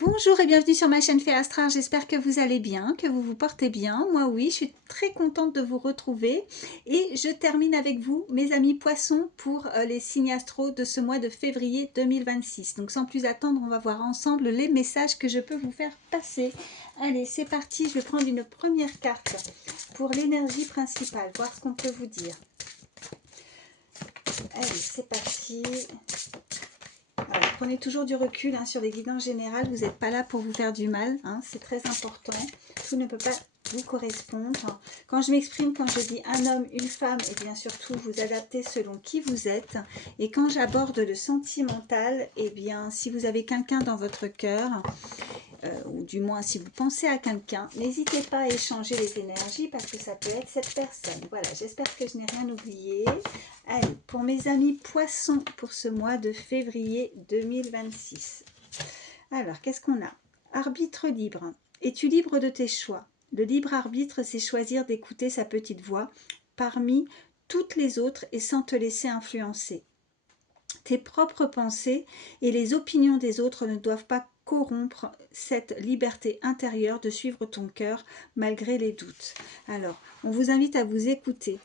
Bonjour et bienvenue sur ma chaîne Fée Astral, j'espère que vous allez bien, que vous vous portez bien. Moi oui, je suis très contente de vous retrouver et je termine avec vous, mes amis poissons, pour les signes astro de ce mois de février 2026. Donc sans plus attendre, on va voir ensemble les messages que je peux vous faire passer. Allez, c'est parti, je vais prendre une première carte pour l'énergie principale, voir ce qu'on peut vous dire. Allez, c'est parti. Voilà, prenez toujours du recul sur les guidances générales, vous n'êtes pas là pour vous faire du mal, c'est très important, tout ne peut pas vous correspondre. Quand je m'exprime, quand je dis un homme, une femme, et bien surtout vous adaptez selon qui vous êtes. Et quand j'aborde le sentimental, et bien si vous avez quelqu'un dans votre cœur, ou du moins si vous pensez à quelqu'un, n'hésitez pas à échanger les énergies parce que ça peut être cette personne. Voilà, j'espère que je n'ai rien oublié. Allez, pour mes amis poissons pour ce mois de février 2026. Alors, qu'est-ce qu'on a? Arbitre libre. Es-tu libre de tes choix? Le libre arbitre, c'est choisir d'écouter sa petite voix parmi toutes les autres et sans te laisser influencer. Tes propres pensées et les opinions des autres ne doivent pas corrompre cette liberté intérieure de suivre ton cœur malgré les doutes. Alors, on vous invite à vous écouter.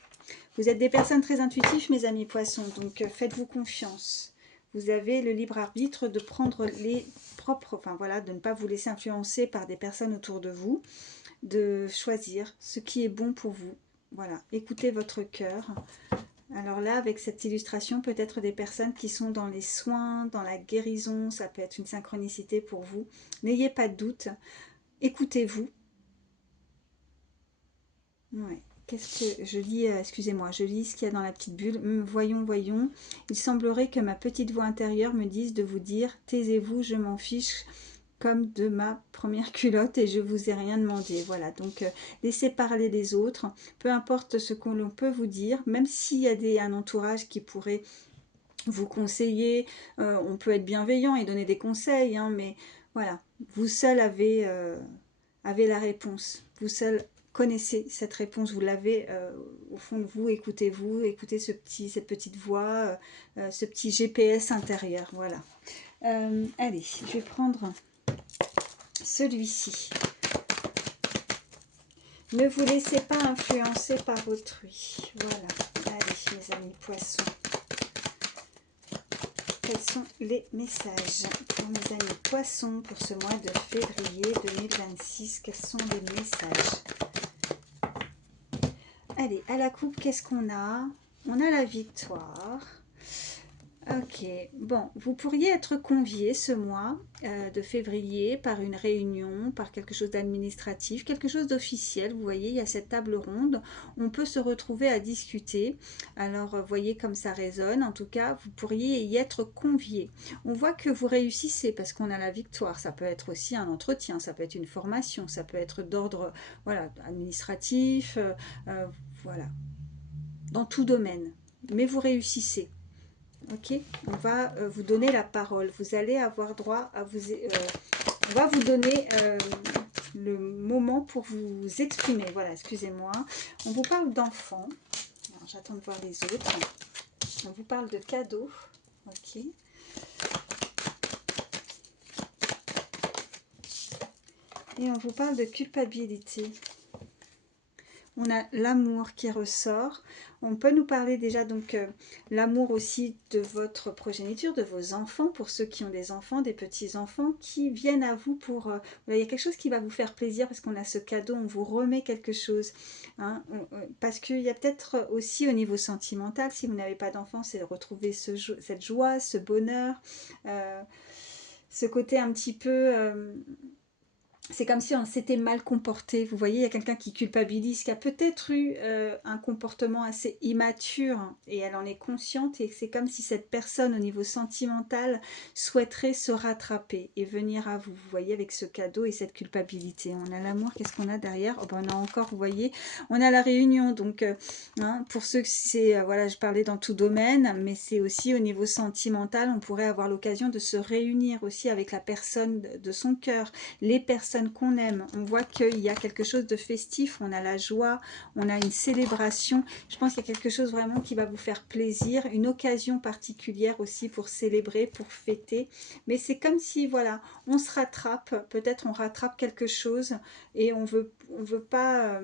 Vous êtes des personnes très intuitives, mes amis poissons, donc faites-vous confiance. Vous avez le libre arbitre de prendre les propres, enfin voilà, de ne pas vous laisser influencer par des personnes autour de vous, de choisir ce qui est bon pour vous. Voilà, écoutez votre cœur. Alors là, avec cette illustration, peut-être des personnes qui sont dans les soins, dans la guérison, ça peut être une synchronicité pour vous. N'ayez pas de doute, écoutez-vous. Ouais. Qu'est-ce que je lis? Excusez-moi, je lis ce qu'il y a dans la petite bulle. Voyons, voyons. Il semblerait que ma petite voix intérieure me dise de vous dire, taisez-vous, je m'en fiche comme de ma première culotte et je vous ai rien demandé. Voilà, donc laissez parler les autres, peu importe ce qu'on peut vous dire, même s'il y a un entourage qui pourrait vous conseiller, on peut être bienveillant et donner des conseils, mais voilà, vous seul avez la réponse, vous seul connaissez cette réponse, vous l'avez au fond de vous, écoutez-vous, écoutez cette petite voix, ce petit GPS intérieur, voilà. Allez, je vais prendre celui-ci. Ne vous laissez pas influencer par autrui, voilà. Allez, mes amis poissons. Quels sont les messages pour mes amis poissons pour ce mois de février 2026? Quels sont les messages? Allez, à la coupe, qu'est-ce qu'on a? On a la victoire. Ok, bon, vous pourriez être convié ce mois de février par une réunion, par quelque chose d'administratif, quelque chose d'officiel. Vous voyez, il y a cette table ronde, on peut se retrouver à discuter. Alors, voyez comme ça résonne. En tout cas, vous pourriez y être convié. On voit que vous réussissez parce qu'on a la victoire. Ça peut être aussi un entretien, ça peut être une formation, ça peut être d'ordre voilà, administratif, voilà, dans tout domaine. Mais vous réussissez. Ok, on va vous donner la parole. Vous allez avoir droit à vous. On va vous donner le moment pour vous exprimer. Voilà, excusez-moi. On vous parle d'enfants. J'attends de voir les autres. On vous parle de cadeaux. Ok. Et on vous parle de culpabilité. On a l'amour qui ressort. On peut nous parler déjà donc l'amour aussi de votre progéniture, de vos enfants, pour ceux qui ont des enfants, des petits-enfants, qui viennent à vous pour... il y a quelque chose qui va vous faire plaisir parce qu'on a ce cadeau, on vous remet quelque chose. Parce qu'il y a peut-être aussi au niveau sentimental, si vous n'avez pas d'enfants, c'est de retrouver cette joie, ce bonheur, ce côté un petit peu... c'est comme si on s'était mal comporté. Vous voyez, il y a quelqu'un qui culpabilise, qui a peut-être eu un comportement assez immature et elle en est consciente et c'est comme si cette personne au niveau sentimental souhaiterait se rattraper et venir à vous. Vous voyez, avec ce cadeau et cette culpabilité. On a l'amour, qu'est-ce qu'on a derrière? Oh ben on a encore, vous voyez, on a la réunion. Donc, pour ceux que c'est, voilà, je parlais dans tout domaine, mais c'est aussi au niveau sentimental, on pourrait avoir l'occasion de se réunir aussi avec la personne de son cœur, les personnes personne qu'on aime. On voit qu'il y a quelque chose de festif, on a la joie, on a une célébration. Je pense qu'il y a quelque chose vraiment qui va vous faire plaisir, une occasion particulière aussi pour célébrer, pour fêter. Mais c'est comme si, voilà, on se rattrape, peut-être on rattrape quelque chose et on veut pas...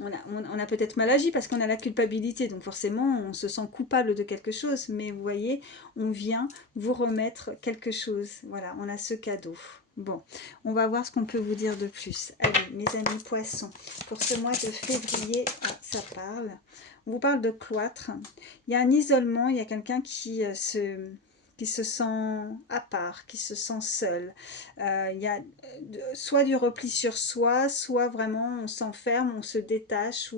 on a peut-être mal agi parce qu'on a la culpabilité, donc forcément on se sent coupable de quelque chose, mais vous voyez, on vient vous remettre quelque chose. Voilà, on a ce cadeau. Bon, on va voir ce qu'on peut vous dire de plus. Allez, mes amis poissons, pour ce mois de février, ça parle. On vous parle de cloître. Il y a un isolement, il y a quelqu'un qui se sent à part, qui se sent seul. Il y a soit du repli sur soi, soit vraiment on s'enferme, on se détache.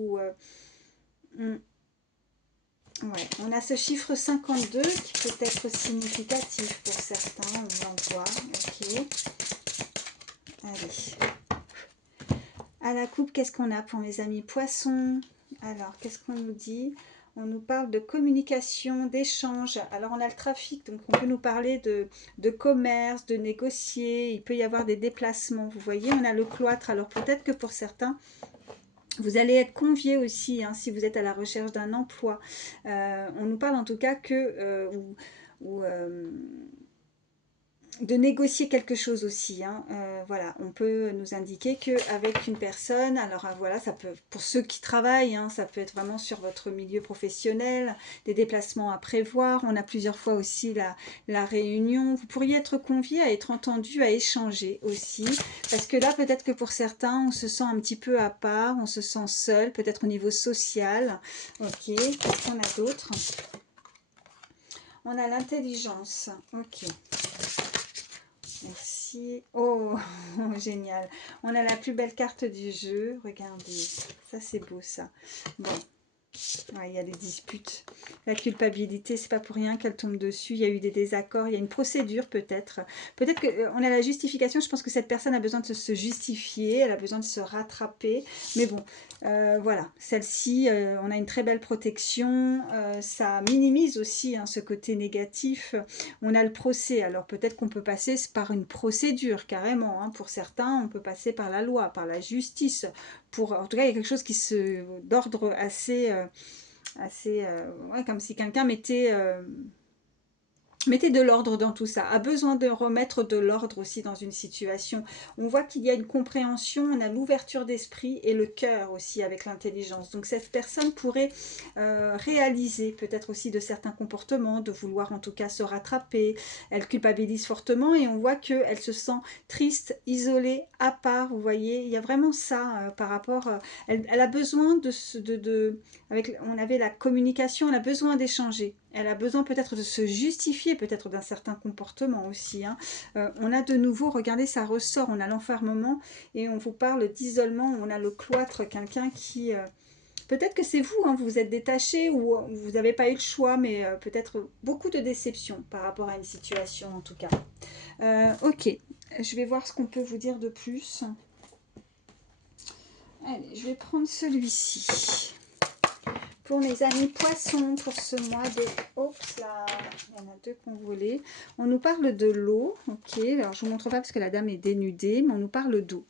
Ouais. On a ce chiffre 52 qui peut être significatif pour certains, on va en voir. Ok. Allez. À la coupe, qu'est-ce qu'on a pour mes amis poissons? Alors, qu'est-ce qu'on nous dit? On nous parle de communication, d'échange. Alors, on a le trafic, donc on peut nous parler de commerce, de négocier. Il peut y avoir des déplacements. Vous voyez, on a le cloître. Alors, peut-être que pour certains, vous allez être conviés aussi, hein, si vous êtes à la recherche d'un emploi. On nous parle en tout cas que... de négocier quelque chose aussi, hein. Voilà, on peut nous indiquer qu'avec une personne, alors voilà, ça peut, pour ceux qui travaillent, hein, ça peut être vraiment sur votre milieu professionnel, des déplacements à prévoir. On a plusieurs fois aussi la réunion. Vous pourriez être convié à être entendu, à échanger aussi, parce que là, peut-être que pour certains, on se sent un petit peu à part, on se sent seul, peut-être au niveau social. Ok, qu'est-ce qu'on a d'autre? On a l'intelligence. Ok. Merci. Oh, génial. On a la plus belle carte du jeu. Regardez, ça c'est beau ça. Bon, ouais, il y a des disputes. La culpabilité, c'est pas pour rien qu'elle tombe dessus. Il y a eu des désaccords, il y a une procédure peut-être. Peut-être qu'on a la justification. Je pense que cette personne a besoin de se justifier, elle a besoin de se rattraper. Mais bon, voilà, celle-ci, on a une très belle protection. Ça minimise aussi, hein, ce côté négatif. On a le procès. Alors peut-être qu'on peut passer par une procédure carrément, hein. Pour certains, on peut passer par la loi, par la justice. En tout cas, il y a quelque chose d'ordre assez... ouais, comme si quelqu'un mettait de l'ordre dans tout ça, a besoin de remettre de l'ordre aussi dans une situation. On voit qu'il y a une compréhension, on a l'ouverture d'esprit et le cœur aussi avec l'intelligence. Donc cette personne pourrait réaliser peut-être aussi de certains comportements, de vouloir en tout cas se rattraper. Elle culpabilise fortement et on voit qu'elle se sent triste, isolée, à part. Vous voyez, il y a vraiment ça par rapport... elle a besoin on avait la communication, elle a besoin d'échanger. Elle a besoin peut-être de se justifier, peut-être d'un certain comportement aussi, hein. On a de nouveau, regardez, ça ressort, on a l'enfermement et on vous parle d'isolement, on a le cloître, quelqu'un qui... peut-être que c'est vous, hein, vous vous êtes détaché ou vous n'avez pas eu le choix, mais peut-être beaucoup de déception par rapport à une situation en tout cas. Ok, je vais voir ce qu'on peut vous dire de plus. Allez, je vais prendre celui-ci. Pour mes amis poissons, pour ce mois de... Oups là, il y en a deux qu'on volait. On nous parle de l'eau, ok. Alors je ne vous montre pas parce que la dame est dénudée, mais on nous parle d'eau.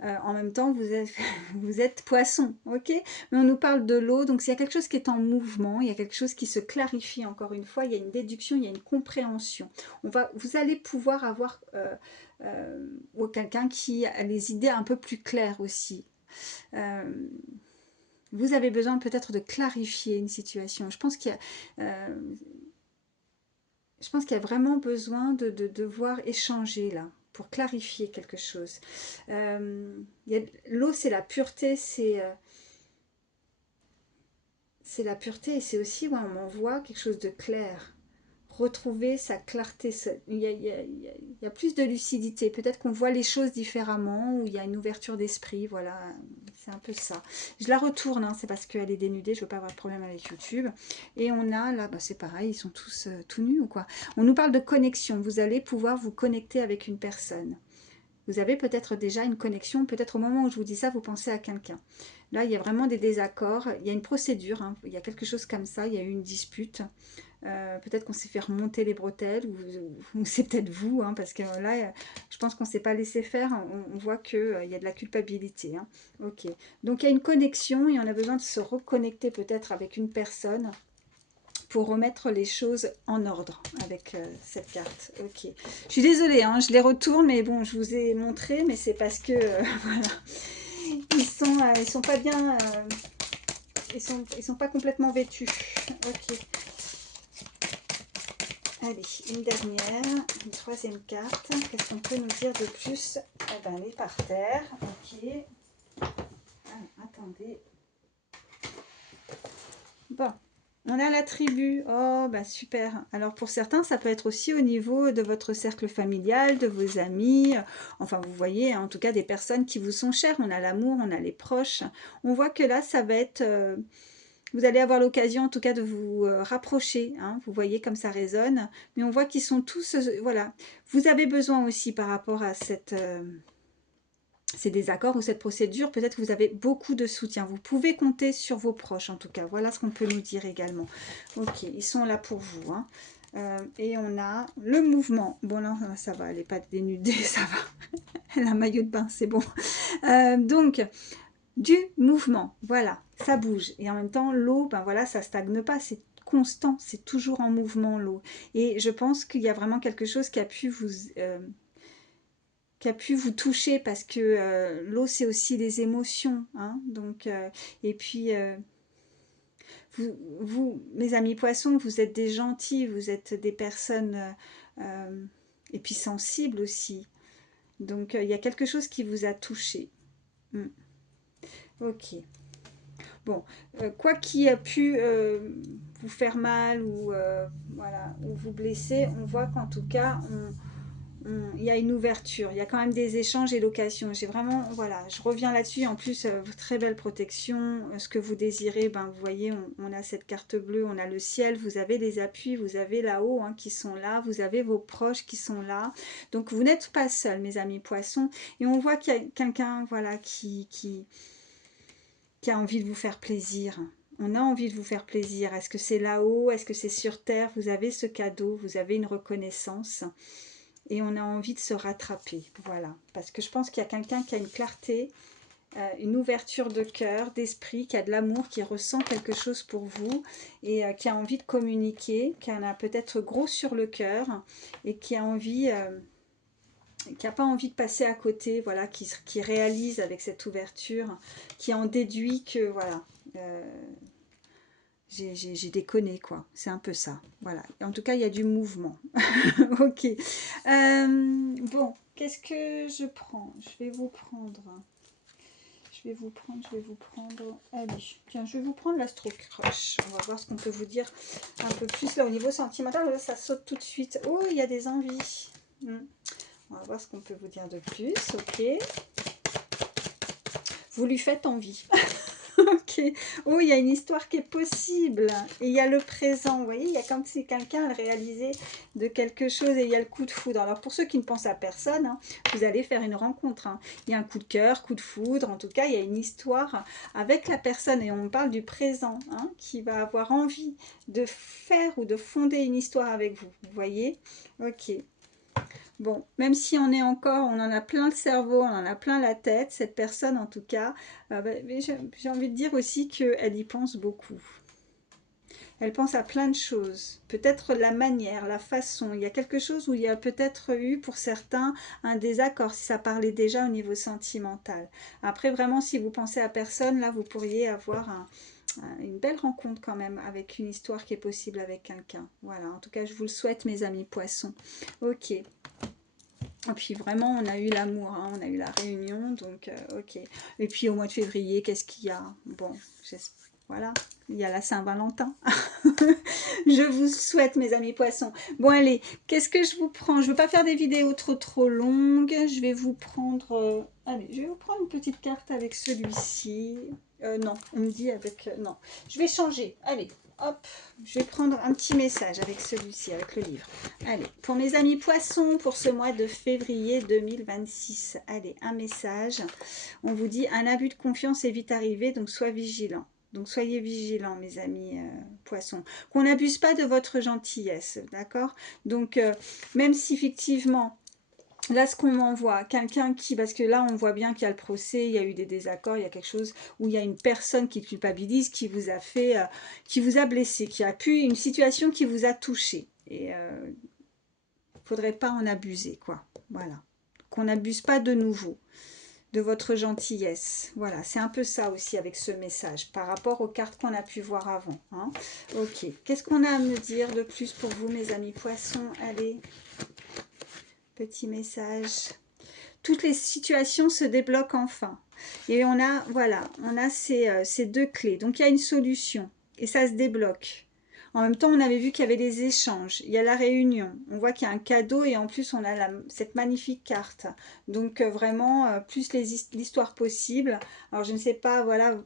En même temps, vous êtes poisson, ok. Mais on nous parle de l'eau, donc s'il y a quelque chose qui est en mouvement, il y a quelque chose qui se clarifie encore une fois, il y a une déduction, il y a une compréhension. Vous allez pouvoir avoir ou quelqu'un qui a les idées un peu plus claires aussi. Vous avez besoin peut-être de clarifier une situation. Je pense qu'il y a vraiment besoin de devoir échanger là, pour clarifier quelque chose. L'eau, c'est la pureté, c'est la pureté et c'est aussi, ouais, on m'envoie quelque chose de clair. Retrouver sa clarté, il y a plus de lucidité, peut-être qu'on voit les choses différemment, ou il y a une ouverture d'esprit, voilà, c'est un peu ça. Je la retourne, hein, c'est parce qu'elle est dénudée, je ne veux pas avoir de problème avec YouTube. Et on a là, c'est pareil, ils sont tous tout nus ou quoi. On nous parle de connexion, vous allez pouvoir vous connecter avec une personne. Vous avez peut-être déjà une connexion, peut-être au moment où je vous dis ça, vous pensez à quelqu'un. Là, il y a vraiment des désaccords, il y a une procédure, hein, il y a quelque chose comme ça, il y a eu une dispute. Peut-être qu'on s'est fait remonter les bretelles, ou c'est peut-être vous, hein, parce que là, je pense qu'on ne s'est pas laissé faire. On voit qu'il y a de la culpabilité. Hein. Ok. Donc il y a une connexion et on a besoin de se reconnecter peut-être avec une personne pour remettre les choses en ordre avec cette carte. Ok. Je suis désolée, hein, je les retourne, mais bon, je vous ai montré, mais c'est parce que voilà, ils sont pas bien, ils sont pas complètement vêtus. Ok. Allez, une dernière, une troisième carte. Qu'est-ce qu'on peut nous dire de plus? Eh ben, elle est par terre. Ok. Alors, attendez. Bon, on a la tribu. Oh, bah super. Alors pour certains, ça peut être aussi au niveau de votre cercle familial, de vos amis. Enfin, vous voyez, en tout cas, des personnes qui vous sont chères. On a l'amour, on a les proches. On voit que là, ça va être... vous allez avoir l'occasion en tout cas de vous rapprocher, hein, vous voyez comme ça résonne, mais on voit qu'ils sont tous, voilà. Vous avez besoin aussi par rapport à ces désaccords ou cette procédure, peut-être que vous avez beaucoup de soutien. Vous pouvez compter sur vos proches en tout cas, voilà ce qu'on peut nous dire également. Ok, ils sont là pour vous. Hein. Et on a le mouvement. Bon là, ça va, elle n'est pas dénudée, ça va. Elle a un maillot de bain, c'est bon. Donc, du mouvement, voilà, ça bouge. Et en même temps, l'eau, ben voilà, ça stagne pas, c'est constant, c'est toujours en mouvement l'eau. Et je pense qu'il y a vraiment quelque chose qui a pu vous toucher parce que l'eau, c'est aussi les émotions. Hein, donc, et puis, vous, mes amis poissons, vous êtes des gentils, vous êtes des personnes, et puis sensibles aussi. Donc, il y a quelque chose qui vous a touché. Mm. Ok. Bon, quoi qui a pu vous faire mal ou, voilà, ou vous blesser, on voit qu'en tout cas, il y a une ouverture, il y a quand même des échanges et l'occasion. J'ai vraiment, voilà, je reviens là-dessus. En plus, très belle protection. Ce que vous désirez, ben, vous voyez, on a cette carte bleue, on a le ciel, vous avez les appuis, vous avez là-haut hein, qui sont là, vous avez vos proches qui sont là. Donc, vous n'êtes pas seuls, mes amis poissons. Et on voit qu'il y a quelqu'un, voilà, qui a envie de vous faire plaisir. On a envie de vous faire plaisir. Est-ce que c'est là-haut? Est-ce que c'est sur terre? Vous avez ce cadeau, vous avez une reconnaissance. Et on a envie de se rattraper. Voilà. Parce que je pense qu'il y a quelqu'un qui a une clarté, une ouverture de cœur, d'esprit, qui a de l'amour, qui ressent quelque chose pour vous et qui a envie de communiquer, qui en a peut-être gros sur le cœur et qui a envie... qui n'a pas envie de passer à côté, voilà, qui réalise avec cette ouverture, qui en déduit que, voilà, j'ai déconné, quoi. C'est un peu ça, voilà. En tout cas, il y a du mouvement. Ok. Bon, qu'est-ce que je prends? Je vais vous prendre... Je vais vous prendre... Allez, tiens, je vais vous prendre l'Astro Crush. On va voir ce qu'on peut vous dire un peu plus, là, au niveau sentimental. Là, ça saute tout de suite. Oh, il y a des envies. On va voir ce qu'on peut vous dire de plus. Ok. Vous lui faites envie. Ok. Oh, il y a une histoire qui est possible. Et il y a le présent. Vous voyez, il y a comme si quelqu'un a réalisé de quelque chose et il y a le coup de foudre. Alors, pour ceux qui ne pensent à personne, hein, vous allez faire une rencontre. Hein. Il y a un coup de cœur, coup de foudre. En tout cas, il y a une histoire avec la personne. Et on parle du présent, hein, qui va avoir envie de faire ou de fonder une histoire avec vous. Vous voyez? Ok. Bon, même si on est encore, on en a plein le cerveau, on en a plein la tête, cette personne en tout cas, j'ai envie de dire aussi qu'elle y pense beaucoup. Elle pense à plein de choses, peut-être la manière, la façon. Il y a quelque chose où il y a peut-être eu pour certains un désaccord, si ça parlait déjà au niveau sentimental. Après, vraiment, si vous pensez à personne, là, vous pourriez avoir une belle rencontre quand même avec une histoire qui est possible avec quelqu'un. Voilà, en tout cas, je vous le souhaite, mes amis poissons. Ok. Et puis vraiment, on a eu l'amour, hein, on a eu la réunion, donc ok. Et puis au mois de février, qu'est-ce qu'il y a? Bon, voilà, il y a la Saint-Valentin. Je vous souhaite, mes amis poissons. Bon, allez, qu'est-ce que je vous prends? Je ne veux pas faire des vidéos trop longues. Je vais vous prendre... allez, je vais vous prendre une petite carte avec celui-ci. Non, on me dit avec... non, je vais changer. Allez, hop, je vais prendre un petit message avec celui-ci, avec le livre. Allez, pour mes amis poissons, pour ce mois de février 2026. Allez, un message. On vous dit, un abus de confiance est vite arrivé, donc sois vigilant. Donc soyez vigilants, mes amis poissons. Qu'on n'abuse pas de votre gentillesse, d'accord? Donc même si effectivement, là ce qu'on m'envoie, quelqu'un qui, parce que là on voit bien qu'il y a le procès, il y a eu des désaccords, il y a quelque chose où il y a une personne qui culpabilise, qui vous a fait, qui vous a blessé, qui a pu, une situation qui vous a touché. Et faudrait pas en abuser, quoi. Voilà. Qu'on n'abuse pas de nouveau de votre gentillesse. Voilà, c'est un peu ça aussi avec ce message, par rapport aux cartes qu'on a pu voir avant. Hein. Ok, qu'est-ce qu'on a à me dire de plus pour vous, mes amis poissons? Allez, petit message. Toutes les situations se débloquent enfin. Et on a, voilà, on a ces deux clés. Donc, il y a une solution et ça se débloque. En même temps, on avait vu qu'il y avait des échanges. Il y a la réunion. On voit qu'il y a un cadeau et en plus, on a cette magnifique carte. Donc, vraiment, plus l'histoire possible. Alors, je ne sais pas, voilà,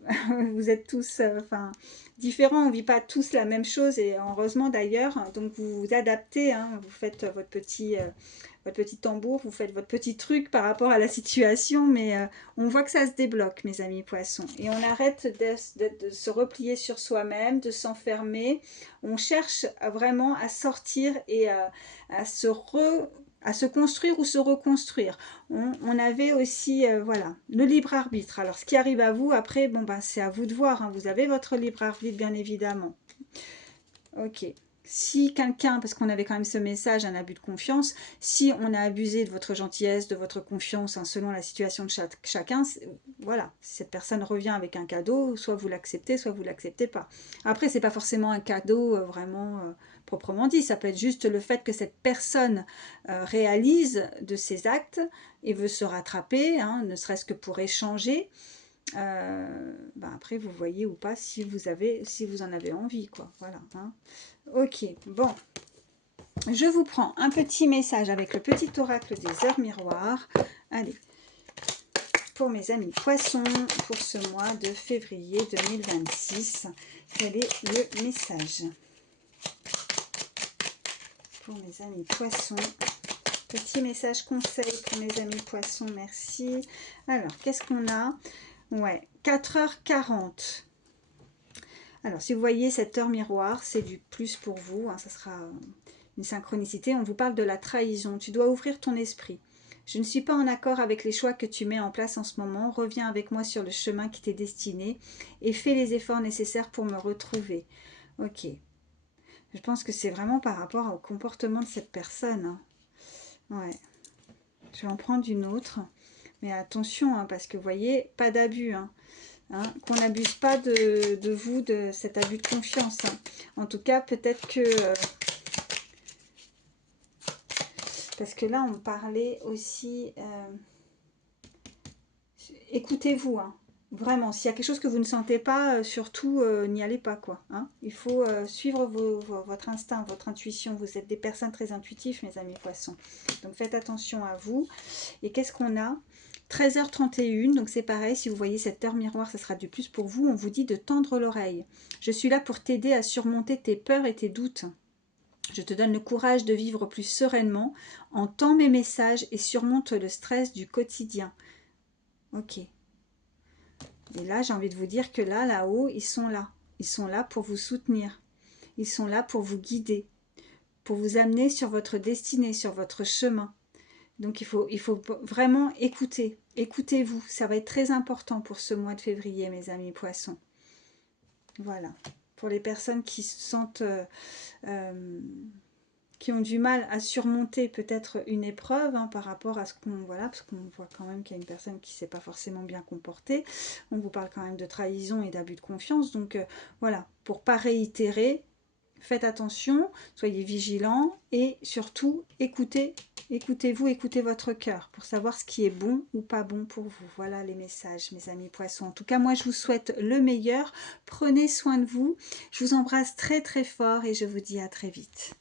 vous êtes tous enfin, différents. On ne vit pas tous la même chose et heureusement d'ailleurs. Donc, vous vous adaptez. Hein, vous faites votre petit tambour, vous faites votre petit truc par rapport à la situation, mais on voit que ça se débloque, mes amis poissons. Et on arrête de se replier sur soi-même, de s'enfermer. On cherche vraiment à sortir et à se construire ou se reconstruire. On avait aussi voilà, le libre arbitre. Alors, ce qui arrive à vous, après, bon, ben, c'est à vous de voir. Hein. Vous avez votre libre arbitre, bien évidemment. Ok. Si quelqu'un, parce qu'on avait quand même ce message, un abus de confiance, si on a abusé de votre gentillesse, de votre confiance, hein, selon la situation de chacun, voilà, si cette personne revient avec un cadeau, soit vous l'acceptez, soit vous ne l'acceptez pas. Après, c'est pas forcément un cadeau vraiment proprement dit, ça peut être juste le fait que cette personne réalise de ses actes et veut se rattraper, hein, ne serait-ce que pour échanger. Ben après vous voyez ou pas si vous en avez envie, quoi. Voilà. Hein. Ok, bon. Je vous prends un petit message avec le petit oracle des heures miroirs. Allez, pour mes amis poissons, pour ce mois de février 2026, quel est le message? Pour mes amis poissons, petit message conseil pour mes amis poissons, merci. Alors, qu'est-ce qu'on a? Ouais, 4h40. Alors, si vous voyez cette heure miroir, c'est du plus pour vous. Hein, ça sera une synchronicité. On vous parle de la trahison. Tu dois ouvrir ton esprit. Je ne suis pas en accord avec les choix que tu mets en place en ce moment. Reviens avec moi sur le chemin qui t'est destiné et fais les efforts nécessaires pour me retrouver. Ok. Je pense que c'est vraiment par rapport au comportement de cette personne. Hein. Ouais. Je vais en prendre une autre. Mais attention, hein, parce que vous voyez, pas d'abus. Hein. Hein, qu'on n'abuse pas de vous, de cet abus de confiance. Hein. En tout cas, peut-être que... parce que là, on parlait aussi... écoutez-vous, hein. Vraiment. S'il y a quelque chose que vous ne sentez pas, surtout, n'y allez pas, quoi. Hein. Il faut suivre votre instinct, votre intuition. Vous êtes des personnes très intuitives, mes amis poissons. Donc, faites attention à vous. Et qu'est-ce qu'on a ? 13h31, donc c'est pareil, si vous voyez cette heure miroir, ça sera du plus pour vous. On vous dit de tendre l'oreille. Je suis là pour t'aider à surmonter tes peurs et tes doutes. Je te donne le courage de vivre plus sereinement. Entends mes messages et surmonte le stress du quotidien. Ok. Et là, j'ai envie de vous dire que là-haut, ils sont là. Ils sont là pour vous soutenir. Ils sont là pour vous guider, pour vous amener sur votre destinée, sur votre chemin. Donc, il faut vraiment écouter. Écoutez-vous. Ça va être très important pour ce mois de février, mes amis poissons. Voilà. Pour les personnes qui se sentent... qui ont du mal à surmonter peut-être une épreuve hein, par rapport à ce qu'on... Voilà, parce qu'on voit quand même qu'il y a une personne qui ne s'est pas forcément bien comportée. On vous parle quand même de trahison et d'abus de confiance. Donc, voilà. Pour ne pas réitérer... Faites attention, soyez vigilants et surtout écoutez-vous, écoutez votre cœur pour savoir ce qui est bon ou pas bon pour vous. Voilà les messages, mes amis poissons. En tout cas, moi, je vous souhaite le meilleur. Prenez soin de vous. Je vous embrasse très très fort et je vous dis à très vite.